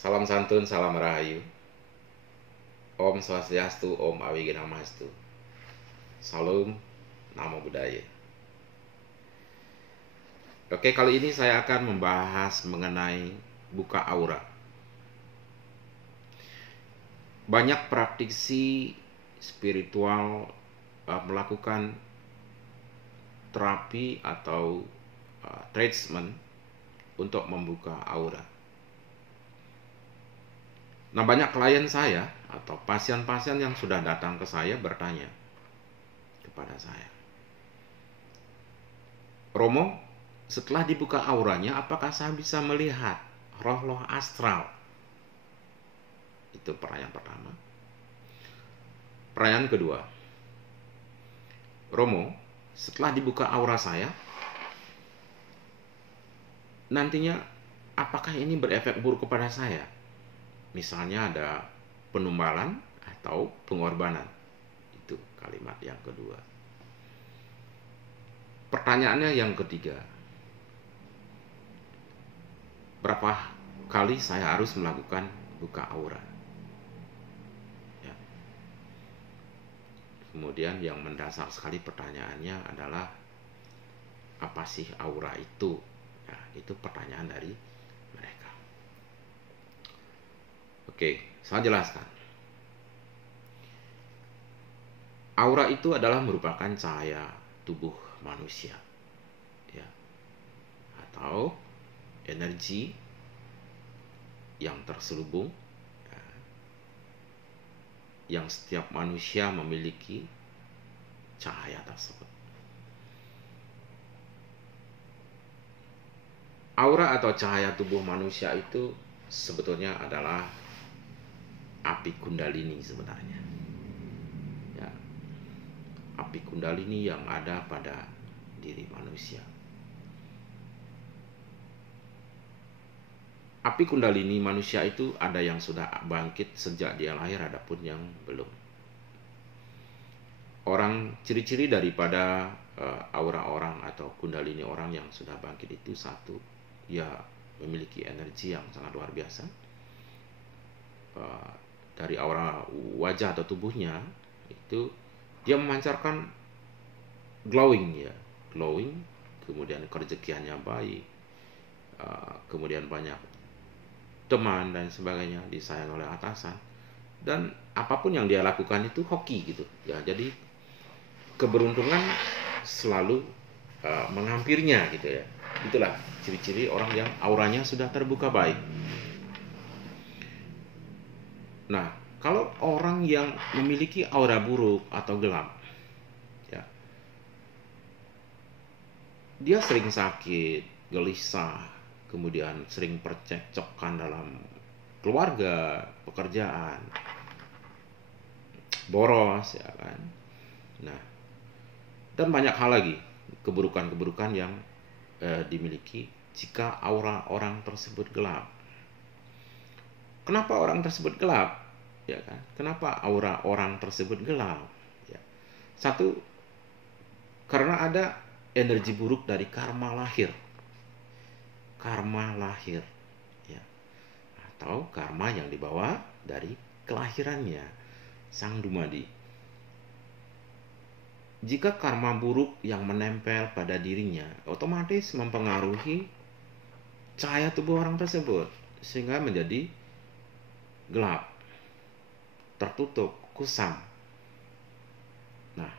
Salam santun, salam rahayu. Om Swastiastu, Om Awigiramastu. Salam, Namo Buddhaya. Oke, kali ini saya akan membahas mengenai buka aura. Banyak praktisi spiritual melakukan terapi atau treatment untuk membuka aura. Nah, banyak klien saya atau pasien-pasien yang sudah datang ke saya bertanya kepada saya, Romo, setelah dibuka auranya, apakah saya bisa melihat roh-roh astral? Itu pertanyaan pertama. Pertanyaan kedua, Romo, setelah dibuka aura saya, nantinya apakah ini berefek buruk kepada saya? Misalnya ada penumbalan atau pengorbanan. Itu kalimat yang kedua. Pertanyaannya yang ketiga, berapa kali saya harus melakukan buka aura? Ya. Kemudian yang mendasar sekali pertanyaannya adalah, apa sih aura itu? Ya, itu pertanyaan dari mereka. Oke, saya jelaskan. Aura itu adalah merupakan cahaya tubuh manusia, ya, atau energi yang terselubung, ya, yang setiap manusia memiliki cahaya tersebut. Aura atau cahaya tubuh manusia itu sebetulnya adalah api kundalini sebenarnya. Ya, api kundalini yang ada pada diri manusia. Api kundalini manusia itu ada yang sudah bangkit sejak dia lahir, ada pun yang belum. Ciri-ciri daripada aura orang atau kundalini orang yang sudah bangkit itu, satu, ia memiliki energi yang sangat luar biasa. Dari aura wajah atau tubuhnya itu dia memancarkan glowing, ya, glowing, kemudian kerezekiannya baik, kemudian banyak teman dan sebagainya, disayang oleh atasan, dan apapun yang dia lakukan itu hoki gitu ya. Jadi keberuntungan selalu menghampirinya gitu ya. Itulah ciri-ciri orang yang auranya sudah terbuka baik. Nah, kalau orang yang memiliki aura buruk atau gelap, ya, dia sering sakit, gelisah, kemudian sering percekcokan dalam keluarga, pekerjaan, boros, ya kan. Nah, dan banyak hal lagi, keburukan-keburukan yang dimiliki jika aura orang tersebut gelap. Kenapa orang tersebut gelap? Ya kan? Kenapa aura orang tersebut gelap? Ya. Satu, karena ada energi buruk dari karma lahir. Karma lahir, ya, atau karma yang dibawa dari kelahirannya sang dumadi. Jika karma buruk yang menempel pada dirinya, otomatis mempengaruhi cahaya tubuh orang tersebut, sehingga menjadi gelap, tertutup, kusam. Nah,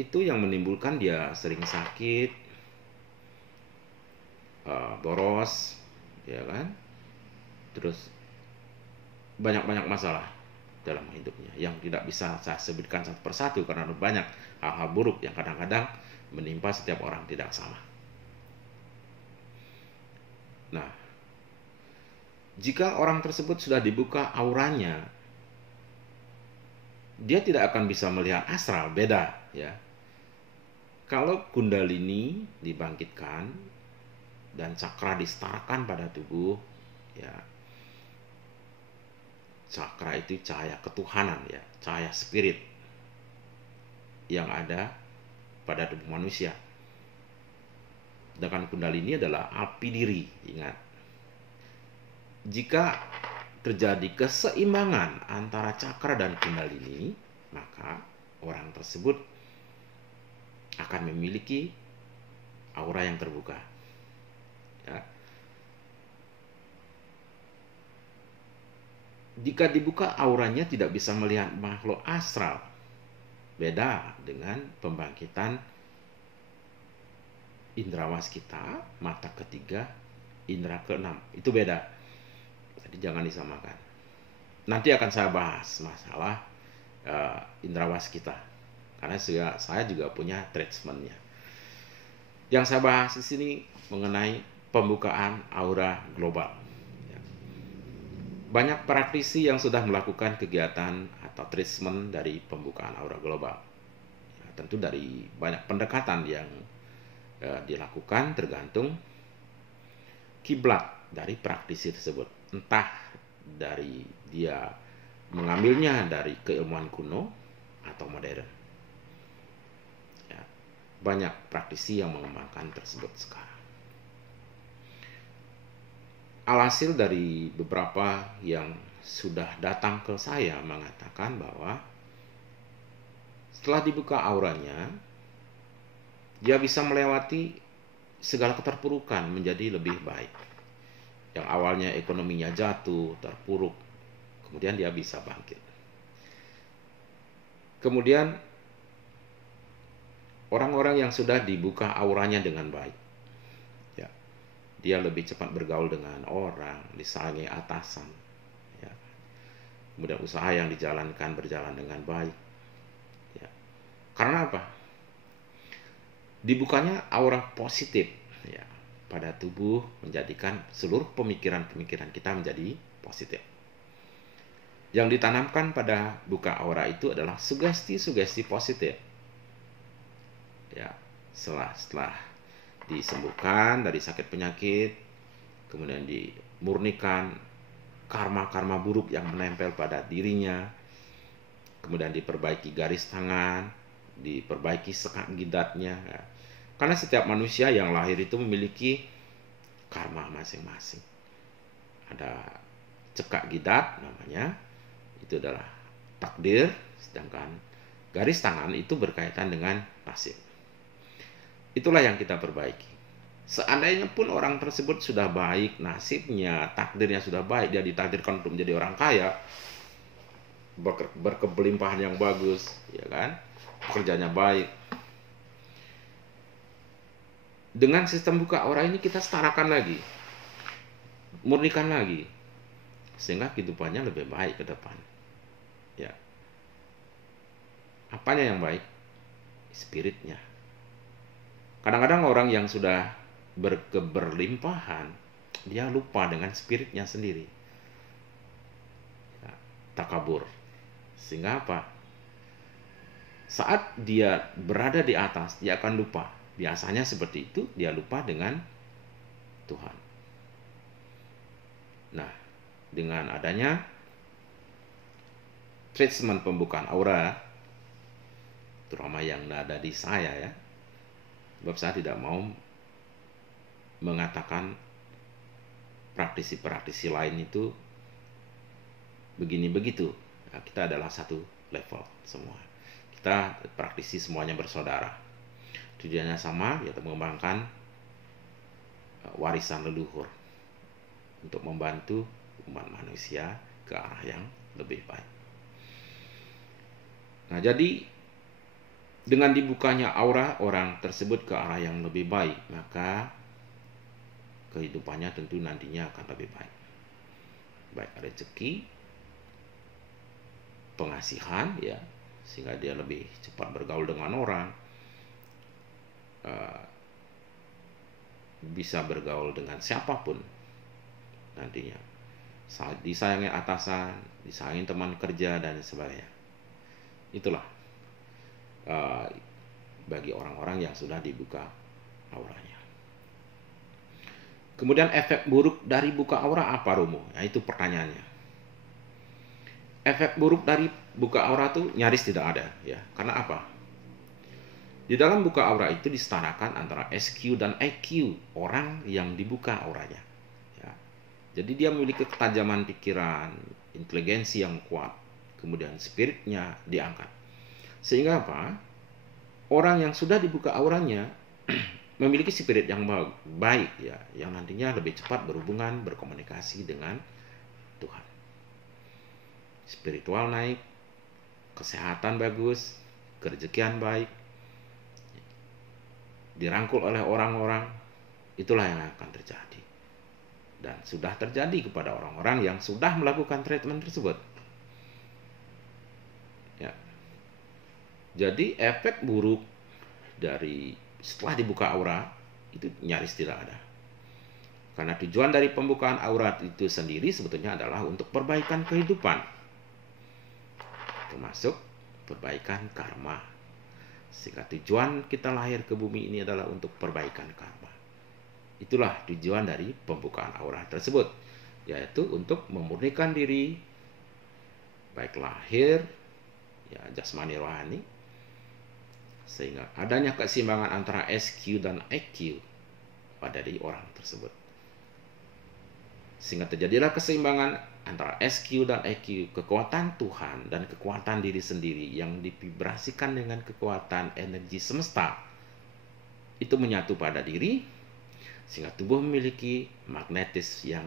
itu yang menimbulkan dia sering sakit, boros, ya kan, terus banyak masalah dalam hidupnya yang tidak bisa saya sebutkan satu persatu karena banyak hal-hal buruk yang kadang-kadang menimpa setiap orang tidak sama. Nah, jika orang tersebut sudah dibuka auranya, dia tidak akan bisa melihat astral, beda ya. Kalau kundalini dibangkitkan dan cakra disetarakan pada tubuh, ya, cakra itu cahaya ketuhanan, ya, cahaya spirit yang ada pada tubuh manusia. Sedangkan kundalini adalah api diri, ingat. jika terjadi keseimbangan antara cakra dan kundalini, maka orang tersebut akan memiliki aura yang terbuka. Ya. Jika dibuka auranya tidak bisa melihat makhluk astral. Beda dengan pembangkitan indera waskita, mata ketiga, indera keenam. Itu beda. Jadi jangan disamakan. Nanti akan saya bahas masalah indera waskita. Karena saya juga punya treatmentnya. Yang saya bahas di sini mengenai pembukaan aura global. Banyak praktisi yang sudah melakukan kegiatan atau treatment dari pembukaan aura global. Ya, tentu dari banyak pendekatan yang dilakukan tergantung kiblat dari praktisi tersebut. Entah dari dia mengambilnya dari keilmuan kuno atau modern. Ya, banyak praktisi yang mengembangkan tersebut sekarang. Alhasil dari beberapa yang sudah datang ke saya mengatakan bahwa setelah dibuka auranya, dia bisa melewati segala keterpurukan menjadi lebih baik. Yang awalnya ekonominya jatuh, terpuruk, kemudian dia bisa bangkit. Kemudian orang-orang yang sudah dibuka auranya dengan baik, ya, dia lebih cepat bergaul dengan orang, disayangi atasan, ya. Kemudian usaha yang dijalankan berjalan dengan baik, ya. Karena apa? Dibukanya aura positif, ya, pada tubuh, menjadikan seluruh pemikiran-pemikiran kita menjadi positif. Yang ditanamkan pada buka aura itu adalah sugesti-sugesti positif. Ya, setelah disembuhkan dari sakit penyakit, kemudian dimurnikan karma-karma buruk yang menempel pada dirinya, kemudian diperbaiki garis tangan, diperbaiki sekat gidatnya. Ya. Karena setiap manusia yang lahir itu memiliki karma masing-masing. Ada cekak gidat namanya, itu adalah takdir, sedangkan garis tangan itu berkaitan dengan nasib. Itulah yang kita perbaiki. Seandainya pun orang tersebut sudah baik, nasibnya, takdirnya sudah baik, dia ditakdirkan untuk menjadi orang kaya, berkelimpahan yang bagus, ya kan? Pekerjaannya baik. Dengan sistem buka aura ini kita setarakan lagi, murnikan lagi, sehingga kehidupannya lebih baik ke depan. Ya, apanya yang baik? Spiritnya. Kadang-kadang orang yang sudah berkelimpahan, dia lupa dengan spiritnya sendiri. Ya, takabur. Sehingga apa? Saat dia berada di atas, dia akan lupa. Biasanya seperti itu, dia lupa dengan Tuhan. Nah, dengan adanya treatment pembukaan aura, terutama yang ada di saya, ya, sebab saya tidak mau mengatakan praktisi-praktisi lain itu begini begitu. Nah, kita adalah satu level semua. Kita praktisi semuanya bersaudara. Tujuannya sama, yaitu mengembangkan warisan leluhur untuk membantu umat manusia ke arah yang lebih baik. Nah, jadi dengan dibukanya aura orang tersebut ke arah yang lebih baik, maka kehidupannya tentu nantinya akan lebih baik. Baik rezeki, pengasihan, ya, sehingga dia lebih cepat bergaul dengan orang, bisa bergaul dengan siapapun nantinya, disayangi atasan, disayangi teman kerja, dan sebagainya. Itulah bagi orang-orang yang sudah dibuka auranya. Kemudian efek buruk dari buka aura apa, Romo? Nah, itu pertanyaannya. Efek buruk dari buka aura itu nyaris tidak ada, ya. Karena apa? Di dalam buka aura itu disetarakan antara SQ dan EQ orang yang dibuka auranya. Ya. Jadi dia memiliki ketajaman pikiran, inteligensi yang kuat, kemudian spiritnya diangkat. Sehingga apa? Orang yang sudah dibuka auranya memiliki spirit yang baik ya, yang nantinya lebih cepat berhubungan, berkomunikasi dengan Tuhan. Spiritual naik, kesehatan bagus, kerejekian baik, dirangkul oleh orang-orang, itulah yang akan terjadi. Dan sudah terjadi kepada orang-orang yang sudah melakukan treatment tersebut. Ya. Jadi efek buruk dari setelah dibuka aura itu nyaris tidak ada. Karena tujuan dari pembukaan aura itu sendiri sebetulnya adalah untuk perbaikan kehidupan. Termasuk perbaikan karma. Sehingga tujuan kita lahir ke bumi ini adalah untuk perbaikan karma. Itulah tujuan dari pembukaan aura tersebut, yaitu untuk memurnikan diri, baik lahir, ya jasmani rohani, sehingga adanya keseimbangan antara SQ dan EQ pada diri orang tersebut. Sehingga terjadilah keseimbangan antara SQ dan EQ, kekuatan Tuhan dan kekuatan diri sendiri yang divibrasikan dengan kekuatan energi semesta. Itu menyatu pada diri, sehingga tubuh memiliki magnetis yang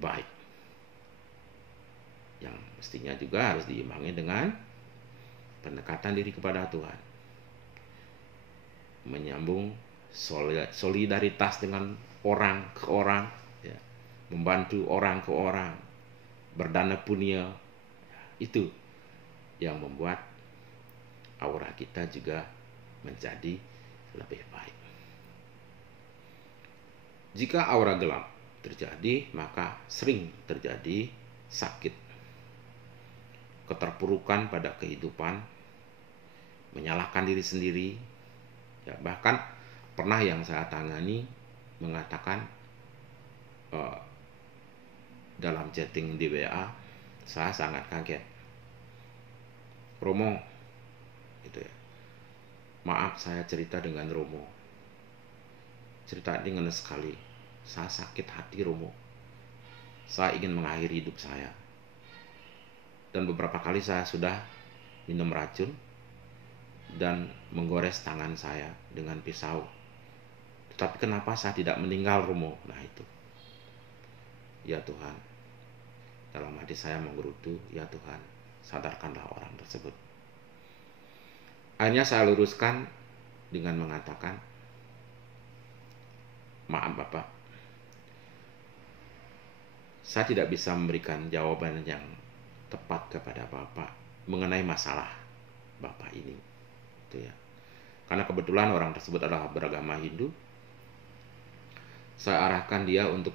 baik. Yang mestinya juga harus diimbangi dengan pendekatan diri kepada Tuhan. Menyambung solidaritas dengan orang ke orang, ya. Membantu orang ke orang, berdana punya. Itu yang membuat aura kita juga menjadi lebih baik. Jika aura gelap terjadi, maka sering terjadi sakit, keterpurukan pada kehidupan, menyalahkan diri sendiri. Ya, bahkan pernah yang saya tangani mengatakan dalam chatting di WA, saya sangat kaget. Romo, gitu ya. Maaf saya cerita dengan Romo. Cerita dengan sekali. Saya sakit hati Romo. Saya ingin mengakhiri hidup saya. Dan beberapa kali saya sudah minum racun dan menggores tangan saya dengan pisau. Tetapi kenapa saya tidak meninggal Romo? Nah itu. Ya Tuhan. Dalam hati saya menggerutu, ya Tuhan, sadarkanlah orang tersebut. Akhirnya saya luruskan dengan mengatakan, maaf Bapak, saya tidak bisa memberikan jawaban yang tepat kepada Bapak mengenai masalah Bapak ini. Itu ya. Karena kebetulan orang tersebut adalah beragama Hindu. Saya arahkan dia untuk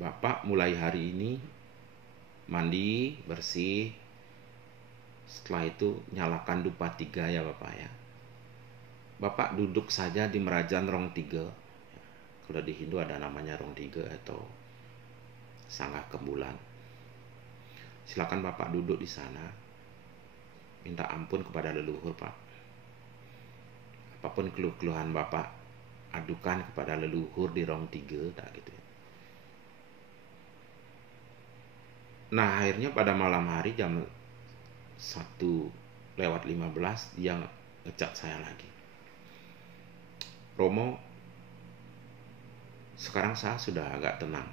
Bapak mulai hari ini mandi, bersih. Setelah itu nyalakan dupa 3 ya Bapak ya. Bapak duduk saja di Merajan Rong 3. Kalau di Hindu ada namanya Rong 3 atau Sangga Kembulan. Silakan Bapak duduk di sana. Minta ampun kepada leluhur Pak. Apapun keluh-keluhan Bapak, adukan kepada leluhur di Rong 3. Tak gitu ya. Nah akhirnya pada malam hari jam 1:15 dia ngechat saya lagi. Romo, sekarang saya sudah agak tenang.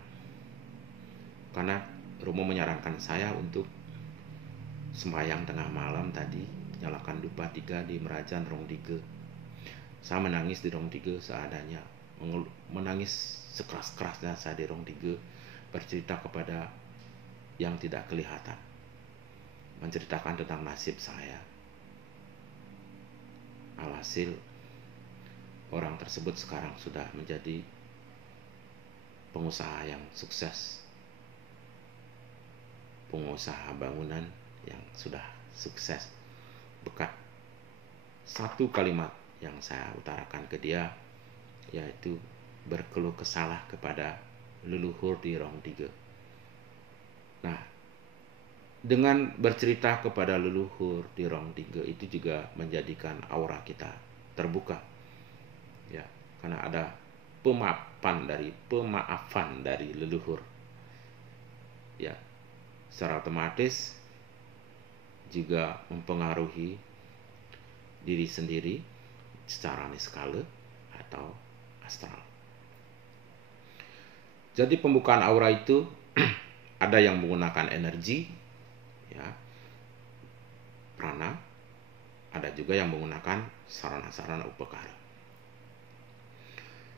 Karena Romo menyarankan saya untuk sembahyang tengah malam tadi, nyalakan dupa 3 di Merajan Rong 3. Saya menangis di Rong 3 seadanya, menangis sekeras-kerasnya saya di Rong 3, bercerita kepada yang tidak kelihatan, menceritakan tentang nasib saya. Alhasil orang tersebut sekarang sudah menjadi pengusaha yang sukses, pengusaha bangunan yang sudah sukses, berkat satu kalimat yang saya utarakan ke dia, yaitu berkeluh kesah kepada leluhur di Rong 3. Nah, dengan bercerita kepada leluhur di Rong 3 itu juga menjadikan aura kita terbuka. Ya, karena ada pemaafan dari leluhur. Ya, secara otomatis juga mempengaruhi diri sendiri secara niskala atau astral. Jadi pembukaan aura itu ada yang menggunakan energi, ya, prana, ada juga yang menggunakan sarana-sarana upakara.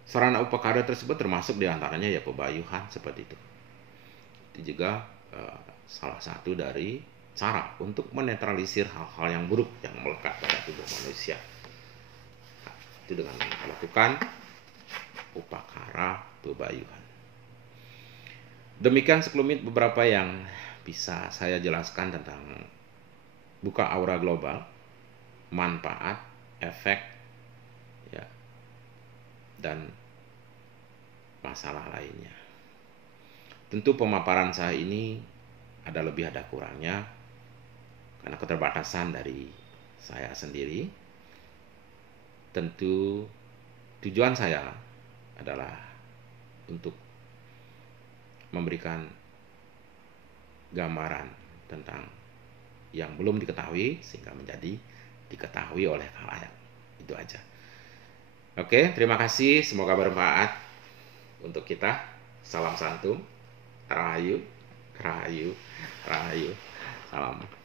Sarana upakara tersebut termasuk diantaranya ya pebayuhan seperti itu. Itu juga salah satu dari cara untuk menetralisir hal-hal yang buruk yang melekat pada tubuh manusia. Nah, itu dengan melakukan upakara pebayuhan. Demikian sekelumit beberapa yang bisa saya jelaskan tentang buka aura global, manfaat, efek, ya, dan masalah lainnya. Tentu pemaparan saya ini ada lebih ada kurangnya karena keterbatasan dari saya sendiri. Tentu tujuan saya adalah untuk memberikan gambaran tentang yang belum diketahui sehingga menjadi diketahui oleh khalayak. Itu aja. Oke, terima kasih. Semoga bermanfaat untuk kita. Salam santum. Rahayu, rahayu, rahayu. Salam.